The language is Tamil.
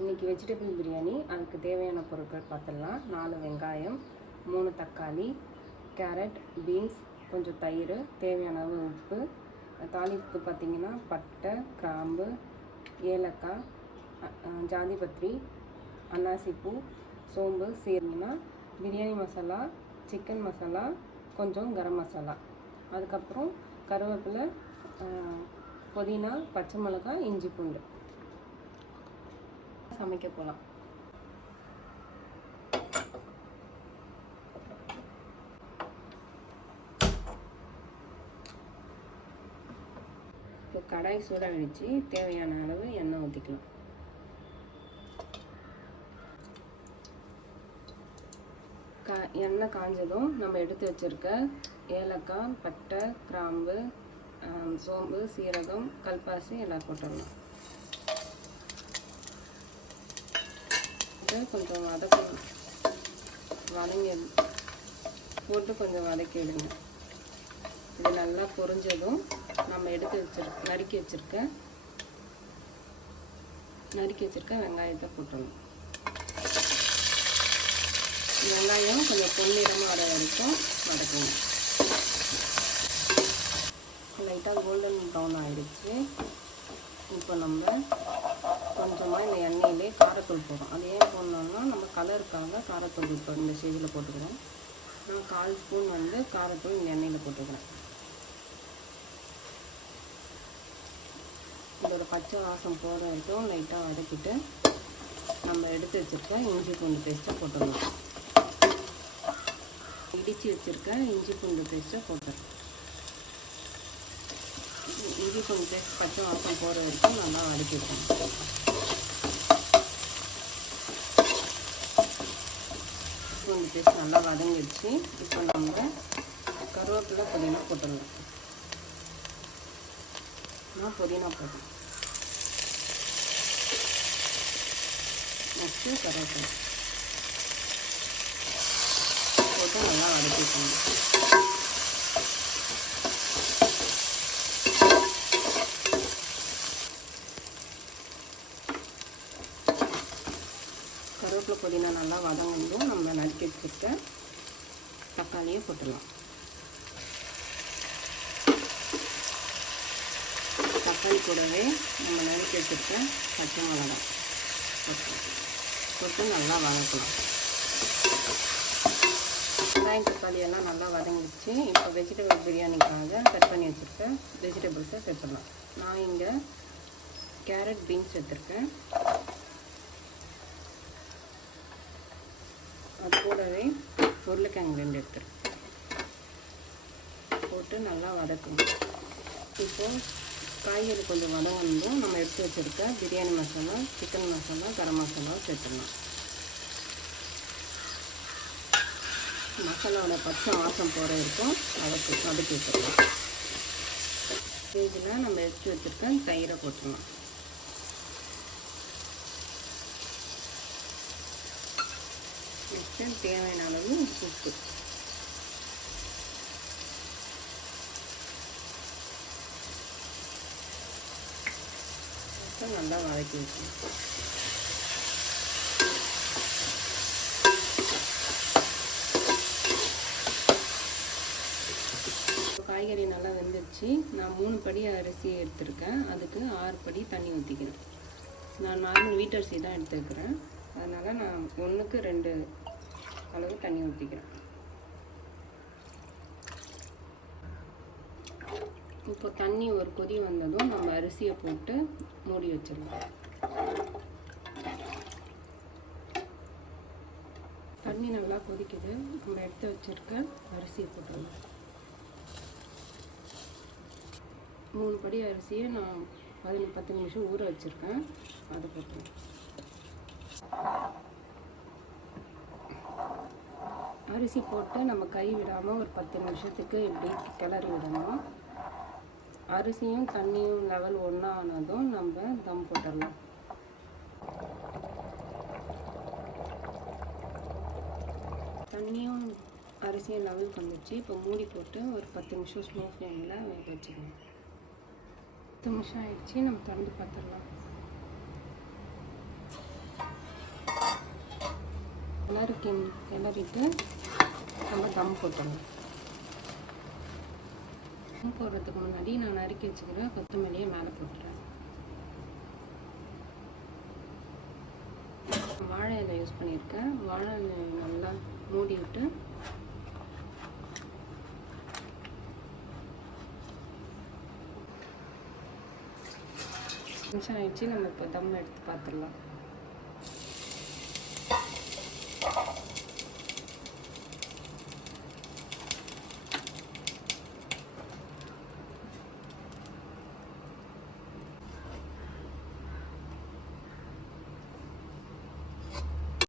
இன்றைக்கி வெஜிடபிள் பிரியாணி. அதுக்கு தேவையான பொருட்கள் பார்த்துடலாம். 4 வெங்காயம், 3 தக்காளி, கேரட், பீன்ஸ், கொஞ்சம் தயிர், தேவையான அளவு உப்பு. தாளிப்புக்கு பார்த்திங்கன்னா பட்டை, கிராம்பு, ஏலக்காய், ஜாதிபத்திரி, அன்னாசிப்பூ, சோம்பு, சீரகம், பிரியாணி மசாலா, சிக்கன் மசாலா, கொஞ்சம் கரம் மசாலா, அதுக்கப்புறம் கருவேப்பிலை, புதினா, பச்சை மிளகாய், இஞ்சி பூண்டு. சமைக்க போகலாம். இப்போ கடாய் சூடாக வச்சு தேவையான அளவு எண்ணெய் ஊற்றிக்கலாம். எண்ணெய் காஞ்சதும் நம்ம எடுத்து வச்சுருக்க ஏலக்காய், பட்டை, கிராம்பு, சோம்பு, சீரகம், கல்பாசி எல்லாம் போட்டுடலாம். கொஞ்சம் வதங்கி போட்டு கொஞ்சம் வதக்கி விடுங்க. இது நல்லா பொரிஞ்சதும் நம்ம எடுத்து நறுக்கி வச்சுருக்க வெங்காயத்தை போட்டுடணும். வெங்காயம் கொஞ்சம் பொன்னிறமாக வர வரைக்கும் வதக்குங்க. லைட்டாக கோல்டன் ப்ரௌன் ஆகிடுச்சு. இப்போ நம்ம கொஞ்சமாக இந்த எண்ணெயிலே காரத்தூள் போடுறோம். அது ஏன் போடணும்னா நம்ம கலருக்காக காரத்தூள் இப்போ இந்த ஸ்டேஜில் போட்டுக்கிறோம். நான் 1/4 ஸ்பூன் காரத்தூள் இந்த எண்ணெயில் போட்டுக்கிறேன். இதோட பச்சை வாசம் போகிற வரைக்கும் லைட்டாக வதக்கிட்டு நம்ம எடுத்து வச்சுருக்க இஞ்சி பூண்டு பேஸ்ட்டை போட்டுடணும். இடித்து வச்சுருக்க இஞ்சி பூண்டு பேஸ்ட்டை போட்டுறேன். இஞ்சி பூண்டு பேஸ்ட் பச்சை வாசம் போகிற வரைக்கும் நல்லா வதக்கிடுவோம். பூண்டு பேஸ்ட் நல்லா வதங்கிடுச்சு. இப்போ நம்ம கருவேப்பிலை, புதினா போட்டுடலாம். நான் புதினா போட்டேன். நெக்ஸ்ட்டு கருவேப்பிலை போட்டு நல்லா வதக்கிக்கணும். கருவேப்பிலை, புதினா நல்லா வதங்கணும். நம்ம நறுக்கி வச்சுருக்க தக்காளியை போட்டுடலாம். தக்காளி கூடவே நம்ம நறுக்கி வச்சுருக்க பச்சை மிளகாய் போட்டு நல்லா வதக்கலாம். வெங்காயம், தக்காளி எல்லாம் நல்லா வதங்கிடுச்சு. இப்போ வெஜிடபிள் பிரியாணிக்காக கட் பண்ணி வச்சுருக்க வெஜிடபிள்ஸை சேர்த்துடலாம். நான் இங்கே கேரட், பீன்ஸ் எடுத்துருக்கேன். அது கூடவே உருளைக்கிழங்கு 2 எடுத்துருக்கேன். போட்டு நல்லா வதக்கணும். இப்போது காய்கறி கொஞ்சம் வதங்கணும். நம்ம எடுத்து வச்சுருக்க பிரியாணி மசாலா, சிக்கன் மசாலா, கரம் மசாலாவை சேர்த்துடலாம். மசாலாவோட பச்சை வாசம் போகிற வரைக்கும் வதக்கி வச்சிடலாம். ஸ்டேஜில் நம்ம எடுத்து வச்சுருக்க தயிரை போட்டுடலாம். நெக்ஸ்ட்டு தேவையான அளவு உப்பு. நல்லா வதக்கி வச்சுக்கணும். காய்கறி நல்லா வெந்துடுச்சு. நான் 3 படி அரிசி எடுத்துருக்கேன். அதுக்கு 6 படி தண்ணி ஊற்றிக்கிறேன். நான் நார்மல் வீட்டரிசி தான் எடுத்துருக்கிறேன். அதனால் நான் 1க்கு 2 அளவு தண்ணி ஊற்றிக்கிறேன். இப்போ தண்ணி ஒரு கொதி வந்ததும் நம்ம அரிசியை போட்டு மூடி வச்சிடலாம். தண்ணி நல்லா கொதிக்குது. நம்ம எடுத்து வச்சுருக்க அரிசியை போட்டுடலாம். 3 படி அரிசியை நான் 10 நிமிஷம் ஊற வச்சுருக்கேன். அதை போட்டுருவேன். அரிசி போட்டு நம்ம கை விடாமல் ஒரு 10 நிமிஷத்துக்கு இப்படி கிளறி விடணும். அரிசியும் தண்ணியும் லெவல் ஒன்றா ஆனதும் நம்ம தம் போட்டுடலாம். தண்ணியும் அரிசியும் லெவலுக்கு வந்துச்சு. இப்போ மூடி போட்டு ஒரு 10 நிமிஷம் ஸ்லோ ஃப்ளேமில் வேக வச்சுக்கணும். 10 நிமிஷம் ஆயிடுச்சு. நம்ம திறந்து பார்த்துடலாம். கிளறிட்டு நம்ம தம் போட்டுடலாம். தம் போடுறதுக்கு முன்னாடி நான் நறுக்கி வச்சுக்கிறேன் கொத்தமல்லியை மேலே போட்டுறேன். வாழை இலை யூஸ் பண்ணியிருக்கேன். வாழை இலை நல்லா மூடி விட்டு நிமிஷம் ஆயிடுச்சு. நம்ம இப்போ தம் எடுத்து பார்த்துடலாம்.